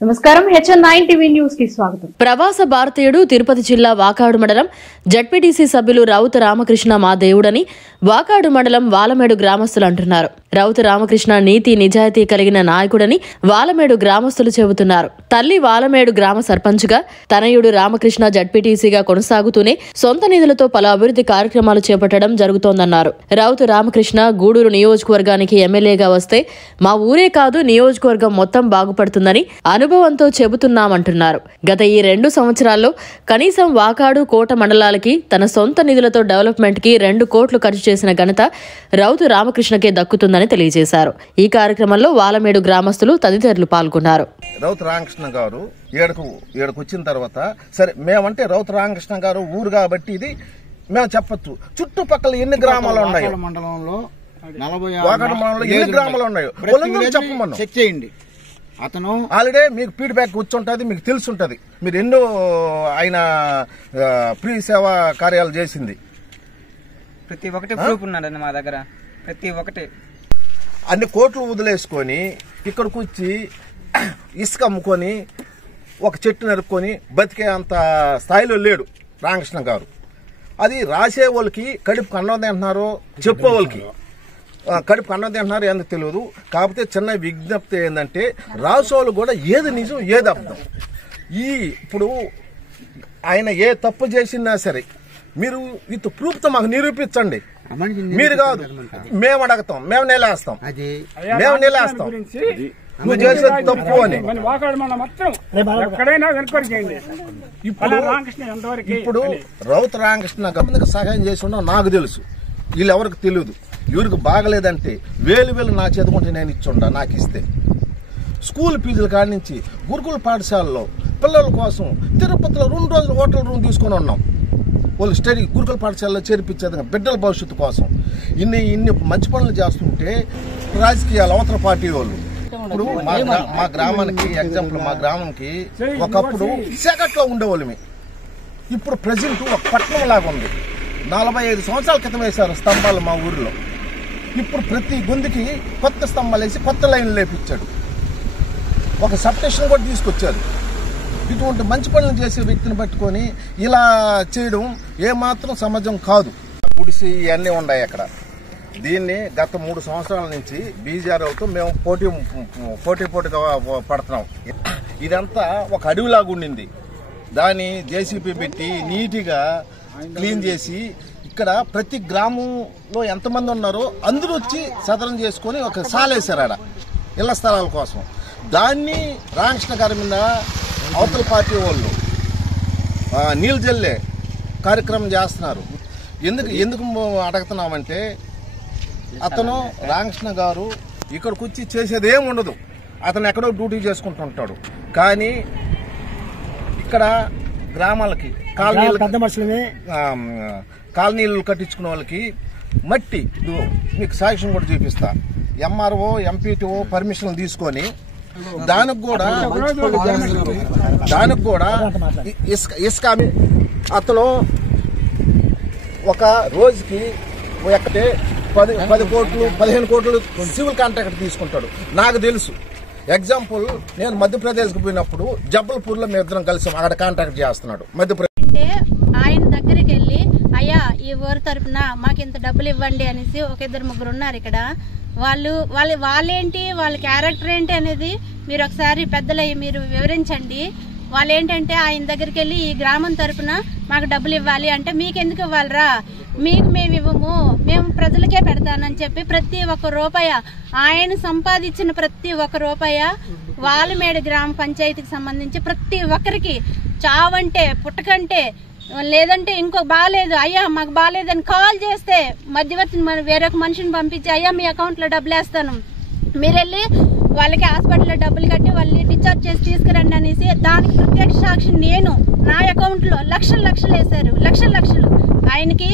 నమస్కారం HN9 TV news కి స్వాగతం. ప్రవాస భారతీయుడు తిరుపతి జిల్లా వాకాడు మండలం జడ్పీటీసీ సభ్యులు రౌతు రామకృష్ణ మా దేవుడని వాకాడు మండలం వాలమేడు గ్రామస్తులు అంటున్నారు. రౌతు రామకృష్ణ నీతి నిజాయితీ కలిగిన నాయకుడని వాలమేడు గ్రామస్తులు చెబుతున్నారు. తల్లి వాలమేడు గ్రామ సర్పంచ్గా, తనయుడు రామకృష్ణ జడ్పీటీసీగా కొనసాగుతూనే సొంత నిధులతో పలు అభివృద్ధి కార్యక్రమాలు చేపట్టడం జరుగుతోందన్నారు. రౌతు రామకృష్ణ గూడూరు నియోజకవర్గానికి ఎమ్మెల్యేగా వస్తే మా ఊరే కాదు నియోజకవర్గం మొత్తం బాగుపడుతుందని అనుభవంతో చెబుతున్నామంటున్నారు. గత ఈ 2 సంవత్సరాల్లో కనీసం వాకాడు కోట మండలాలకి తన సొంత నిధులతో డెవలప్మెంట్ కి 2 కోట్లు ఖర్చు చేసిన ఘనత రౌతు రామకృష్ణకే దక్కుతుందని తెలియజేశారు. ఈ కార్యక్రమంలో వాలమేడు గ్రామస్తులు తదితరులు పాల్గొన్నారు. రౌతు రామకృష్ణ గారు ఏడుకు వచ్చిన తర్వాత సరే మేమంటే రౌతు రామకృష్ణ గారు ఊరు కాబట్టి ఇది మేము చెప్పచ్చు. చుట్టుపక్కల ఎన్ని గ్రామాలు ఉన్నాయో మండలంలో వాకాడు మండలంలో ఎన్ని గ్రామాలు ఉన్నాయో చెప్పమన్నా చెక్ చేయండి. అతను ఆల్రెడీ మీకు ఫీడ్బ్యాక్ వచ్చుంటది, మీకు తెలుసుంటది. మీరు ఎన్నో ఆయన ఫ్రీ సేవా కార్యాలు చేసింది. ప్రతి ఒక్కటి ప్రూఫ్ ఉన్నదండి మా దగ్గర. ప్రతి ఒక్కటి అన్ని కోట్లు వదిలేసుకొని ఇక్కడికి వచ్చి ఇసుక అమ్ముకొని ఒక చెట్టు నరుక్కొని బతికే అంత స్థాయిలో లేడు రామకృష్ణ గారు. అది రాసే వాళ్ళకి కడుపు అన్నం తింటున్నారో చెప్పే వాళ్ళకి కడుపు అన్నం తింటున్నారో ఎందుకు తెలియదు. కాకపోతే చిన్న విజ్ఞప్తి ఏంటంటే రాసోళ్ళు కూడా ఏది నిజం ఏది అర్థం. ఇప్పుడు ఆయన ఏ తప్పు చేసినా సరే మీరు విత్ ప్రూఫ్తో మాకు నిరూపించండి. మీరు కాదు మేము అడగతాం, మేము నిలేస్తాం. నువ్వు చేసేది తప్పు అని. ఇప్పుడు రౌతు రామకృష్ణ గవర్నమెంట్ సహాయం చేసి ఉన్నా నాకు తెలుసు, వీళ్ళు ఎవరికి తెలియదు. ఎవరికి బాగలేదంటే వేలు నా చేతుకుంటే నేను ఇచ్చుండా. నాకు ఇస్తే స్కూల్ ఫీజుల కాడి నుంచి గురుకుల పాఠశాలలో పిల్లల కోసం తిరుపతిలో 2 రోజులు హోటల్ రూమ్ తీసుకొని ఉన్నాం. వాళ్ళు స్టడీ గురుకుల పాఠశాలలో చేర్పించేది బిడ్డల భవిష్యత్తు కోసం. ఇన్ని మంచి పనులు చేస్తుంటే రాజకీయాలు అవతల పార్టీ వాళ్ళు ఇప్పుడు మా గ్రామానికి ఎగ్జాంపుల్, మా గ్రామంకి ఒకప్పుడు సెకట్లో ఉండేవాళ్ళమి. ఇప్పుడు ప్రజెంట్ ఒక పట్టణం లాగా ఉంది. 45 సంవత్సరాల క్రితం వేశారు స్తంభాలు మా ఊరిలో. ఇప్పుడు ప్రతి గుందికి కొత్త స్తంభాలు వేసి కొత్త లైన్లు లేపించాడు. ఒక సబ్స్టేషన్ కూడా తీసుకొచ్చారు. ఇటువంటి మంచి పనులు చేసే వ్యక్తిని పట్టుకొని ఇలా చేయడం ఏమాత్రం సమాజం కాదు. గుడిసి ఇవన్నీ ఉన్నాయి అక్కడ. దీన్ని గత 3 సంవత్సరాల నుంచి బీజేఆర్తో మేము పోటీగా పడుతున్నాం. ఇదంతా ఒక అడవిలాగా ఉండింది. దాన్ని జేసీపీ పెట్టి నీట్గా క్లీన్ చేసి ఇక్కడ ప్రతి గ్రామంలో ఎంతమంది ఉన్నారో అందరూ వచ్చి సదరం చేసుకొని ఒక సాలేశారు ఆడ ఇళ్ల స్థలాల కోసం. దాన్ని రామకృష్ణ గారి మీద అవతల పార్టీ వాళ్ళు నీళ్ళు జల్లే కార్యక్రమం చేస్తున్నారు. ఎందుకు అడుగుతున్నామంటే అతను రామకృష్ణ గారు ఇక్కడికి వచ్చి చేసేది ఏమి ఉండదు. అతను ఎక్కడో డ్యూటీ చేసుకుంటుంటాడు. కానీ ఇక్కడ గ్రామాలకి కాలనీలు కట్టించుకునే వాళ్ళకి మట్టి మీకు సాక్ష్యం కూడా చూపిస్తా. ఎంఆర్ఓ ఎంపీటీఓ పర్మిషన్ తీసుకొని దానికి కూడా ఇసుక అతను ఒక రోజుకి 10 కోట్లు 15 కోట్లు సివిల్ కాంట్రాక్ట్ తీసుకుంటాడు. నాకు తెలుసు. ఎగ్జాంపుల్, నేను మధ్యప్రదేశ్కి పోయినప్పుడు జబల్పూర్లో మేము ఇద్దరం కలిసి అక్కడ కాంట్రాక్ట్ చేస్తున్నాడు మధ్యప్రదేశ్. ఆయన దగ్గరికి వెళ్ళి అయ్యా ఈ ఊరు తరపున మాకు ఇంత డబ్బులు ఇవ్వండి అనేసి ఒక 2-3 ఉన్నారు ఇక్కడ. వాళ్ళేంటి, వాళ్ళ క్యారెక్టర్ ఏంటి అనేది మీరు ఒకసారి పెద్దలయ్యి మీరు వివరించండి. వాళ్ళు ఏంటంటే ఆయన దగ్గరికి వెళ్ళి ఈ గ్రామం తరపున మాకు డబ్బులు ఇవ్వాలి అంటే మీకెందుకు ఇవ్వాలరా, మీకు మేము ఇవ్వము, మేము ప్రజలకే పెడతానని చెప్పి ప్రతి ఒక్క రూపాయ ఆయన సంపాదించిన ప్రతి ఒక్క రూపాయ వాలమేడు గ్రామ పంచాయతీకి సంబంధించి ప్రతి ఒక్కరికి చావంటే పుట్టకంటే లేదంటే ఇంకో బాగాలేదు అయ్యా మాకు బాగాలేదని కాల్ చేస్తే మధ్యవర్తిని వేరొక మనిషిని పంపించి అయ్యా మీ అకౌంట్లో డబ్బులు వేస్తాను, మీరు వెళ్ళి వాళ్ళకి హాస్పిటల్లో డబ్బులు కట్టి వాళ్ళని డిశ్చార్జ్ చేసి తీసుకురండి అనేసి దానికి ప్రత్యక్ష సాక్షి నేను. నా అకౌంట్లో లక్షలు వేశారు, లక్షలు. ఆయనకి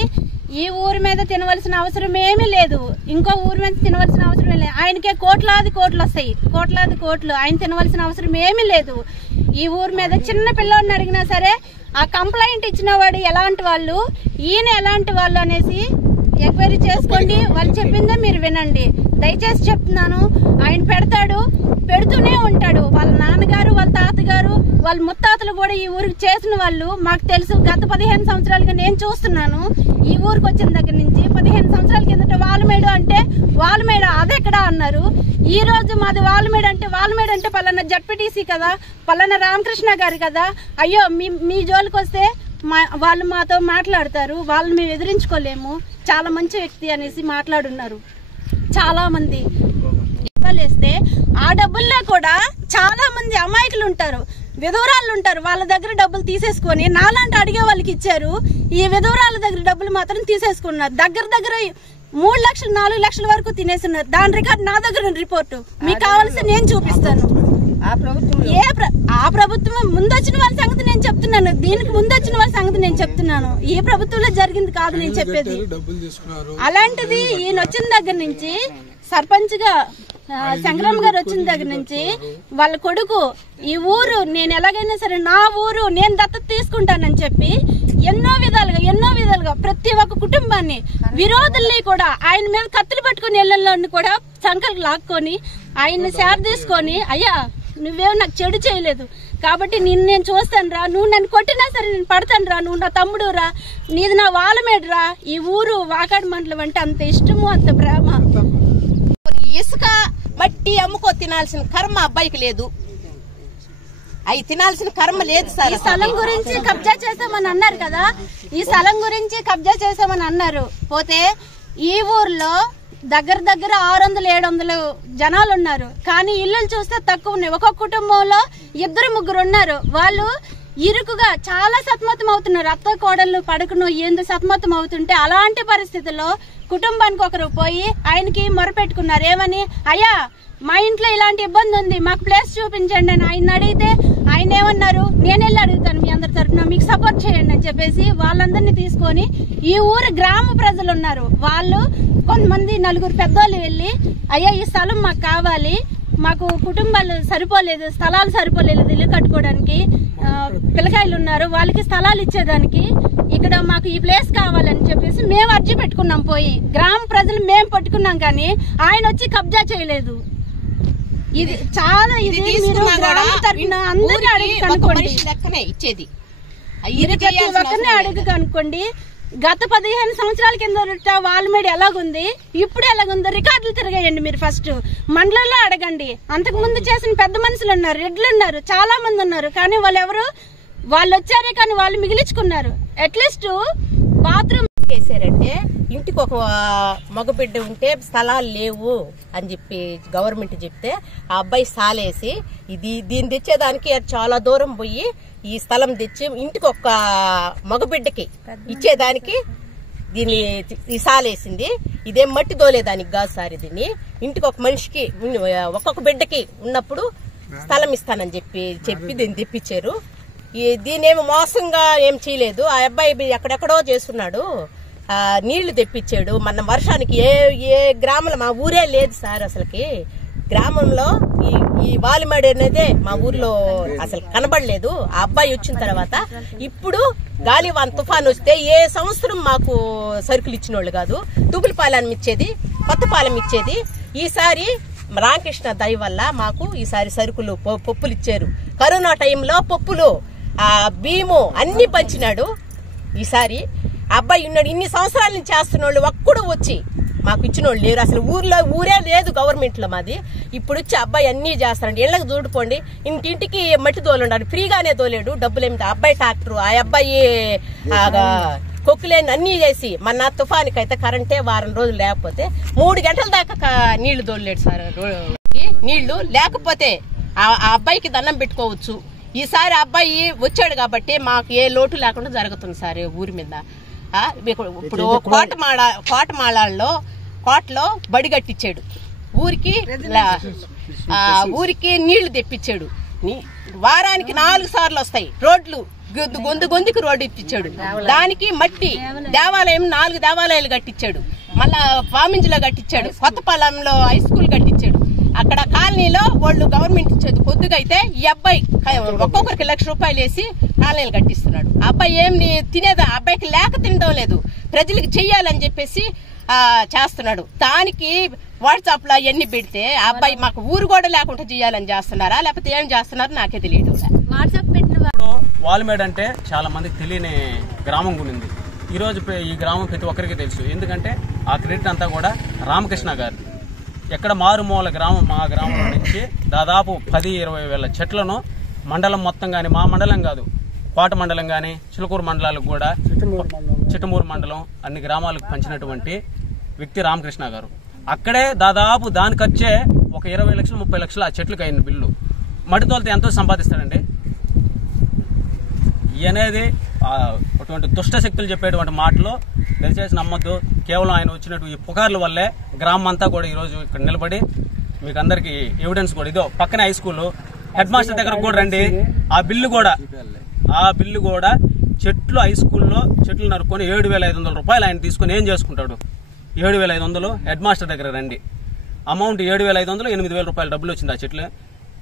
ఈ ఊరి మీద తినవలసిన అవసరం ఏమీ లేదు, ఇంకో ఊరి మీద తినవలసిన అవసరం లేదు. ఆయనకే కోట్లాది కోట్లు వస్తాయి, కోట్లాది కోట్లు. ఆయన తినవలసిన అవసరం ఏమీ లేదు. ఈ ఊరి మీద చిన్న పిల్లోడిని అడిగినా సరే ఆ కంప్లైంట్ ఇచ్చిన వాడు ఎలాంటి వాళ్ళు, ఈయన ఎలాంటి వాళ్ళు అనేసి ఎంక్వైరీ చేసుకోండి. వాళ్ళు చెప్పిందే మీరు వినండి. దయచేసి చెప్తున్నాను. ఆయన పెడతాడు, పెడుతూనే ఉంటాడు. వాళ్ళ నాన్నగారు వాళ్ళ వాళ్ళ ముత్తాతలు కూడా ఈ ఊరికి చేసిన వాళ్ళు మాకు తెలుసు. గత 15 సంవత్సరాలుగా నేను చూస్తున్నాను. ఈ ఊరికి వచ్చిన దగ్గర నుంచి 15 సంవత్సరాల కిందట వాల్మేడు అంటే వాల్మేడు అదెక్కడా అన్నారు. ఈ రోజు మాది వాల్మేడు అంటే పలానా జడ్పీటీసీ కదా, పలానా రామకృష్ణ గారు కదా. అయ్యో మీ జోలికి వస్తే వాళ్ళు మాతో మాట్లాడతారు, వాళ్ళని మేము ఎదిరించుకోలేము, చాలా మంచి వ్యక్తి అనేసి మాట్లాడున్నారు చాలా మంది. ఇవ్వలేస్తే ఆ డబ్బుల్లో కూడా చాలా మంది అమాయకులు ఉంటారు, విధవరాళ్ళు ఉంటారు. వాళ్ళ దగ్గర డబ్బులు తీసేసుకొని నాలాంటి అడిగే వాళ్ళకి ఇచ్చారు. ఈ విధవరాళ్ళ దగ్గర డబ్బులు మాత్రం తీసేసుకున్నారు. దగ్గర 3 లక్షలు 4 లక్షల వరకు తినేస్తున్నారు. దాని రికార్డు నా దగ్గర రిపోర్టు మీకు కావాల్సి నేను చూపిస్తాను. ఆ ప్రభుత్వం ముందొచ్చిన వాళ్ళ సంగతి నేను చెప్తున్నాను, దీనికి ముందొచ్చిన వాళ్ళ సంగతి నేను చెప్తున్నాను. ఈ ప్రభుత్వంలో జరిగింది కాదు నేను చెప్పేది. అలాంటిది ఈయన వచ్చిన దగ్గర నుంచి సర్పంచ్ గా శంకరమ్మ గారు వచ్చిన దగ్గర నుంచి వాళ్ళ కొడుకు ఈ ఊరు నేను ఎలాగైనా సరే నా ఊరు నేను దత్తత తీసుకుంటానని చెప్పి ఎన్నో విధాలుగా ప్రతి ఒక్క కుటుంబాన్ని విరోధుల్ని కూడా ఆయన మీద కత్తులు పట్టుకుని ఇళ్లలోని కూడా సంకలకు లాక్కొని ఆయన్ని సేర తీసుకొని, అయ్యా నువ్వేమో నాకు చెడు చేయలేదు కాబట్టి నేను చూస్తాను రా, నువ్వు నన్ను కొట్టినా సరే నేను పడతాను రా, నువ్వు నా తమ్ముడు రా, నీది నా వాలమేడు రా. ఈ ఊరు వాకాడు మండలం అంటే అంత ఇష్టము అంత ప్రేమ. ఇసుక మట్టి అమ్ముకో తినాల్సిన కర్మ అబ్బాయికి లేదు, అవి తినాల్సిన కర్మ లేదు సార్. ఈ స్థలం గురించి కబ్జా చేసామని అన్నారు కదా, ఈ స్థలం గురించి కబ్జా చేసామని అన్నారు. పోతే ఈ ఊర్లో దగ్గర 600-700 జనాలు ఉన్నారు, కానీ ఇల్లులు చూస్తే తక్కువ ఉన్నాయి. ఒక్కొక్క కుటుంబంలో 2-3 ఉన్నారు. వాళ్ళు ఇరుకుగా చాలా సతమతం అవుతున్నారు. అత్త కోడళ్ళు పడుకును ఏందో సతమతం అవుతుంటే అలాంటి పరిస్థితుల్లో కుటుంబానికి ఒకరు పోయి ఆయనకి మొరపెట్టుకున్నారు. ఏమని, అయ్యా మా ఇంట్లో ఇలాంటి ఇబ్బంది ఉంది, మాకు ప్లేస్ చూపించండి అని ఆయన అడిగితే ఆయన ఏమన్నారు, నేను వెళ్ళి అడుగుతాను మీ అందరి తరఫున, మీకు సపోర్ట్ చేయండి అని చెప్పేసి వాళ్ళందరినీ తీసుకొని ఈ ఊరు గ్రామ ప్రజలు ఉన్నారు. వాళ్ళు కొంతమంది 4 పెద్దోళ్ళు వెళ్ళి, అయ్యా ఈ స్థలం మాకు కావాలి, మాకు కుటుంబాలు సరిపోలేదు, స్థలాలు సరిపోలేదు ఇల్లు కట్టుకోవడానికి, పిల్లకాయలు ఉన్నారు వాళ్ళకి స్థలాలు ఇచ్చేదానికి, ఇక్కడ మాకు ఈ ప్లేస్ కావాలని చెప్పేసి మేము అర్జీ పెట్టుకున్నాం. పోయి గ్రామ ప్రజలు మేము పట్టుకున్నాం, కానీ ఆయన వచ్చి కబ్జా చేయలేదు. ఇది చాలా ఇది మీరు గ్రామ తరఫున అందరినీ అడిగి కనుక్కోండి, ఇచ్చేది ప్రతి ఒక్కరిని అడిగి కనుక్కోండి. గత 15 సంవత్సరాల కింద వాల్మేడు ఎలాగుంది, ఇప్పుడు ఎలాగుందో రికార్డులు తిరగేయండి. మీరు ఫస్ట్ మండలంలో అడగండి. అంతకు ముందు చేసిన పెద్ద మనుషులు ఉన్నారు, రెడ్లు ఉన్నారు, చాలా మంది ఉన్నారు, కానీ వాళ్ళు వచ్చారే కానీ వాళ్ళు మిగిలించుకున్నారు. అట్లీస్ట్ బాత్రూమ్ చేశారంటే ఇంటికి ఒక మగబిడ్డ ఉంటే స్థలాలు లేవు అని చెప్పి గవర్నమెంట్ చెప్తే ఆ అబ్బాయి సాలేసి దీన్ని తెచ్చేదానికి చాలా దూరం పోయి ఈ స్థలం తెచ్చి ఇంటికి ఒక మగబిడ్డకి ఇచ్చేదానికి దీన్ని ఈ సాలేసింది. ఇదేం మట్టి దోలేదానికి కాదు సార్, దీన్ని ఇంటికి ఒక మనిషికి ఒక్కొక్క బిడ్డకి ఉన్నప్పుడు స్థలం ఇస్తానని చెప్పి దీన్ని తెప్పించారు. దీనేమో మోసంగా ఏం చేయలేదు. ఆ అబ్బాయి ఎక్కడెక్కడో చేస్తున్నాడు, నీళ్లు తెప్పించాడు. మన వర్షానికి ఏ గ్రామంలో మా ఊరే లేదు సార్, అసలుకి గ్రామంలో ఈ వాలిమేడు అనేదే మా ఊర్లో అసలు కనబడలేదు. ఆ అబ్బాయి వచ్చిన తర్వాత ఇప్పుడు గాలివాన్ తుఫాన్ వస్తే ఏ సంవత్సరం మాకు సరుకులు ఇచ్చిన వాళ్ళు కాదు, తుగులపాలెం ఇచ్చేది, కొత్తపాలెం ఇచ్చేది. ఈసారి రామకృష్ణ దయ వల్ల మాకు ఈసారి సరుకులు పప్పులు ఇచ్చారు. కరోనా టైంలో పప్పులు బియ్యము అన్ని పంచినాడు. ఈసారి అబ్బాయి ఉన్నాడు, ఇన్ని సంవత్సరాల నుంచి చేస్తున్న వాళ్ళు ఒక్కడు వచ్చి మాకు ఇచ్చిన వాళ్ళు లేరు. అసలు ఊరే లేదు గవర్నమెంట్ లో మాది. ఇప్పుడు వచ్చి అబ్బాయి అన్ని చేస్తారండి. ఇళ్లకు చూడుకోండి, ఇంటింటికి మట్టి తోలుండాలి, ఫ్రీగానే తోలేడు, డబ్బులేమి. అబ్బాయి ట్రాక్టర్, ఆ అబ్బాయి కొక్కులేని అన్ని చేసి మన తుఫానికి అయితే కరెంటే వారం రోజులు లేకపోతే 3 గంటల దాకా నీళ్లు తోలేడు సార్. నీళ్లు లేకపోతే ఆ అబ్బాయికి దండం పెట్టుకోవచ్చు. ఈసారి అబ్బాయి వచ్చాడు కాబట్టి మాకు ఏ లోటు లేకుండా జరుగుతుంది సార్ ఊరి మీద. ఇప్పుడు కోటలో బడి కట్టించాడు, ఊరికి నీళ్లు తెప్పించాడు. వారానికి 4 సార్లు వస్తాయి రోడ్లు, గొంతుకి రోడ్డు ఇప్పించాడు. దానికి మట్టి దేవాలయం 4 దేవాలయాలు కట్టించాడు. మళ్ళా పామింజలో కట్టించాడు, కొత్తపాలెంలో హై స్కూల్ కట్టించాడు. అక్కడ కాలనీలో వాళ్ళు గవర్నమెంట్ ఇచ్చేది కొద్దిగా అయితే ఈ అబ్బాయి ఒక్కొక్కరికి 1 లక్ష రూపాయలు వేసి కాలనీలు కట్టిస్తున్నాడు. అబ్బాయి ఏం తినేదా, అబ్బాయికి లేక తినడం లేదు, ప్రజలకు చెయ్యాలని చెప్పేసి చేస్తున్నాడు. దానికి వాట్సాప్ లో అవన్నీ పెడితే ఆ అబ్బాయి మాకు ఊరు కూడా లేకుండా చేయాలని చేస్తున్నారా లేకపోతే ఏం చేస్తున్నారో నాకే తెలియదు. వాట్సాప్ పెట్టిన ఇప్పుడు వాల్మేడ్ అంటే చాలా మందికి తెలియని గ్రామం గురింది. ఈరోజు ఈ గ్రామం ప్రతి ఒక్కరికి తెలుసు. ఎందుకంటే ఆ క్రెడిట్ అంతా కూడా రామకృష్ణ గారు. ఎక్కడ మారుమూల గ్రామం, మా గ్రామం నుంచి దాదాపు 10-20 వేల చెట్లను మండలం మొత్తం కానీ, మా మండలం కాదు, కోట మండలం కానీ, చిలుకూరు మండలాలకు కూడా, చిట్టమూరు మండలం అన్ని గ్రామాలకు పంచినటువంటి వ్యక్తి రామకృష్ణ గారు. అక్కడే దాదాపు దాని ఖర్చే ఒక 20 లక్షలు 30 లక్షలు ఆ చెట్లకు అయిన బిల్లు. మట్టి తోలితే ఎంతో సంపాదిస్తాడండి. అనేది అటువంటి దుష్ట శక్తులు చెప్పేటువంటి మాటలు దయచేసి నమ్మొద్దు. కేవలం ఆయన వచ్చినట్టు ఈ పుకార్ల వల్లే గ్రామం అంతా కూడా ఈరోజు ఇక్కడ నిలబడి మీకు అందరికి ఎవిడెన్స్ కూడా ఇదో పక్కనే హై స్కూల్ హెడ్ మాస్టర్ దగ్గరకు కూడా రండి. ఆ బిల్లు కూడా చెట్లు హై స్కూల్లో చెట్లు నరుక్కొని 7,500 రూపాయలు ఆయన తీసుకుని ఏం చేసుకుంటాడు? 7,500 హెడ్ మాస్టర్ దగ్గర రండి. అమౌంట్ 7,500 8,000 రూపాయలు డబ్బులు వచ్చింది ఆ చెట్లు.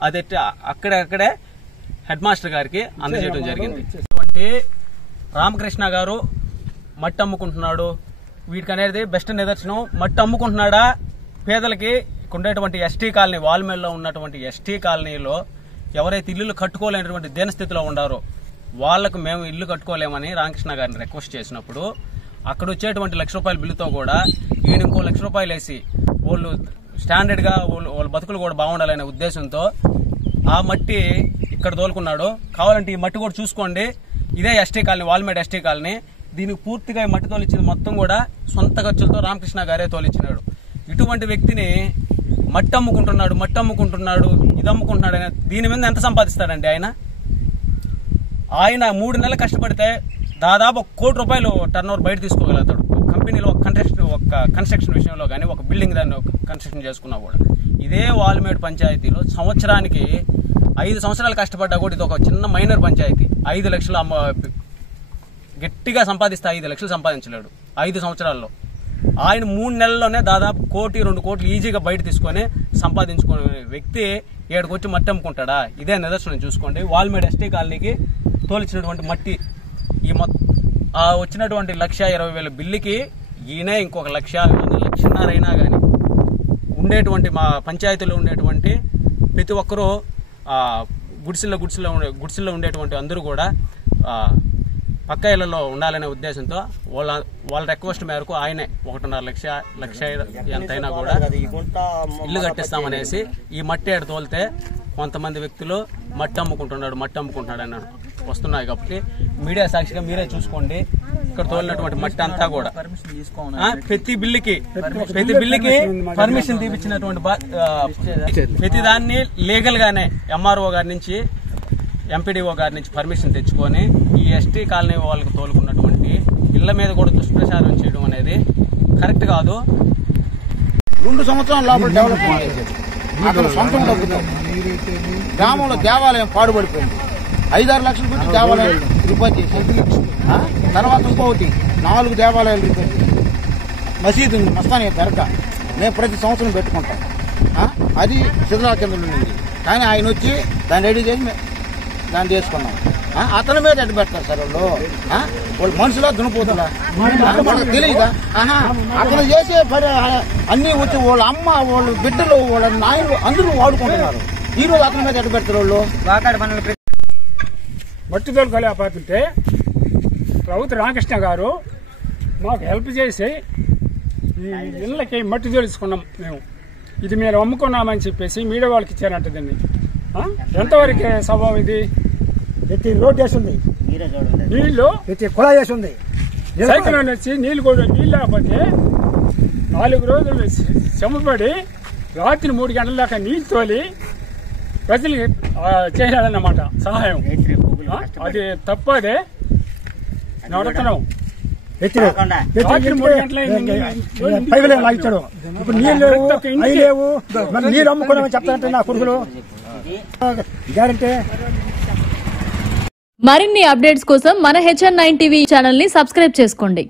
అది అక్కడే హెడ్ మాస్టర్ గారికి అందజేయడం జరిగింది. అంటే రామకృష్ణ గారు మట్టి అమ్ముకుంటున్నాడు, వీటికి అనేది బెస్ట్ నిదర్శనం. మట్టి అమ్ముకుంటున్నాడా? పేదలకి ఉండేటువంటి ఎస్టీ కాలనీ, వాల్మేల్లో ఉన్నటువంటి ఎస్టీ కాలనీలో ఎవరైతే ఇల్లు కట్టుకోలేనటువంటి దీనస్థితిలో ఉండారో వాళ్లకు మేము ఇల్లు కట్టుకోలేమని రామకృష్ణ గారిని రిక్వెస్ట్ చేసినప్పుడు అక్కడ వచ్చేటువంటి ₹1,00,000 బిల్లుతో కూడా ఈయన ఇంకో ₹1,00,000 వేసి వాళ్ళు స్టాండర్డ్ గా వాళ్ళ బతుకులు కూడా బాగుండాలనే ఉద్దేశంతో ఆ మట్టి ఇక్కడ తోలుకున్నాడు. కావాలంటే ఈ మట్టి కూడా చూసుకోండి. ఇదే ఎస్టీ కాలనీ, వాల్మేడ్ ఎస్టీ కాలనీ. దీనికి పూర్తిగా మట్టి తోలిచ్చింది మొత్తం కూడా సొంత ఖర్చులతో రామకృష్ణ గారే తోలిచ్చినాడు. ఇటువంటి వ్యక్తిని మట్టి అమ్ముకుంటున్నాడు ఇది అమ్ముకుంటున్నాడు ఆయన దీని మీద ఎంత సంపాదిస్తాడండి? ఆయన 3 నెలలు కష్టపడితే దాదాపు ₹1 కోటి టర్న్ ఓవర్ బయట తీసుకోగలుగుతాడు. కంపెనీలో ఒక కన్స్ట్రక్షన్ విషయంలో కానీ, ఒక బిల్డింగ్ దాన్ని కన్స్ట్రక్షన్ చేసుకున్నా కూడా. ఇదే వాల్మేడ్ పంచాయతీలో సంవత్సరానికి 5 సంవత్సరాలు కష్టపడ్డా కూడా ఇది ఒక చిన్న మైనర్ పంచాయతీ. 5 లక్షలు గట్టిగా సంపాదిస్తే 5 లక్షలు సంపాదించలేడు 5 సంవత్సరాల్లో. ఆయన 3 నెలల్లోనే దాదాపు ₹1 కోటి 2 కోట్లు ఈజీగా బయట తీసుకొని సంపాదించుకునే వ్యక్తి ఏడుకు వచ్చి మట్టి అమ్ముకుంటాడా? ఇదే నిదర్శనం చూసుకోండి. వాల్మేడ్ ఎస్టీ కాలనీకి తోలిచ్చినటువంటి మట్టి వచ్చినటువంటి 1,20,000 బిల్లుకి ఈయనే ఇంకొక 1,00,000 అయినా కానీ ఉండేటువంటి మా పంచాయతీలో ఉండేటువంటి ప్రతి ఒక్కరూ గుడిసెల్లో ఉండేటువంటి అందరూ కూడా పక్క ఇళ్లలో ఉండాలనే ఉద్దేశంతో వాళ్ళ రిక్వెస్ట్ మేరకు ఆయనే 1,50,000 ఎంతైనా కూడా ఇల్లు కట్టిస్తామనేసి ఈ మట్టి ఏడు తోలితే కొంతమంది వ్యక్తులు మట్టి అమ్ముకుంటున్నాడు అని వస్తున్నాయి. కాబట్టి మీడియా సాక్షిగా మీరే చూసుకోండి. ఇక్కడ తోలినటువంటి మట్టి అంతా కూడా ప్రతి బిల్లుకి పర్మిషన్ తీపిచ్చినటువంటి ప్రతి దాన్ని లీగల్ గానే ఎంఆర్ఓ గారి నుంచి, ఎంపీడీఓ గారి నుంచి పర్మిషన్ తెచ్చుకొని ఈ ఎస్టీ కాలనీ వాళ్ళకి తోలుకున్నటువంటి ఇళ్ల మీద కూడా దుష్ప్రచారం చేయడం అనేది కరెక్ట్ కాదు. 2 సంవత్సరాల లోపల డెవలప్మెంట్ అతను సొంతం డబ్బుతో గ్రామంలో దేవాలయం పాడుపడిపోయింది. 5-6 లక్షలు పెట్టి దేవాలయం రిపేర్ చేసి తర్వాత ఇంకొకటి 4 దేవాలయాలు రిపేర్ చేసి మసీదు ఉంది, మస్తానియా దర్గా. మేము ప్రతి సంవత్సరం పెట్టుకుంటాం. అది శిథిలా కింద ఉంది. కానీ ఆయన వచ్చి దాన్ని రెడీ చేసి దాన్ని చేసుకున్నాం. అతని మీద ఎట్టు పెడతారు సార్ వాళ్ళు మనుషులా దునిపోతులా మనకు తెలియదా? అతను చేసే పని అన్ని వచ్చి వాళ్ళ అమ్మ, వాళ్ళ బిడ్డలు, వాళ్ళ నాయకులు అందరూ వాడుకుంటున్నారు. ఈ రోజు అతని మీద ఎట్టు పెడతారు వాళ్ళు? మట్టి తోలుకోలేకపోతుంటే రౌతు రామకృష్ణ గారు మాకు హెల్ప్ చేసి ఈ ఇళ్ళకి మట్టి తోలుచుకున్నాం. ఇది మీరు అమ్ముకున్నామని చెప్పేసి మీడియా వాళ్ళకి ఇచ్చారంట. దీన్ని ఎంతవరకు స్వభావం ఇది? ప్రతి రోడ్ వేస్తుంది, నీళ్లు ప్రతి కుళా వేస్తుంది. సైకిల్ వచ్చి నీళ్లు కూడా నీళ్ళు లేకపోతే 4 రోజులు శ్రమపడి రాత్రి 3 గంటల దాకా నీళ్లు తోలి ప్రజలకి చేయాలన్నమాట సహాయం. అది తప్పదే నడుతున్నాం. పైవలే లాగించాడు. ఇప్పుడు నీళ్ళు లేవు, నీళ్ళు అమ్ముకున్నామని చెప్తానంటే నా కొడుకులు గ్యారంటీ. మరిన్ని అప్డేట్స్ కోసం మన HN9 టీవీ ఛానల్ ని సబ్స్క్రైబ్ చేసుకోండి.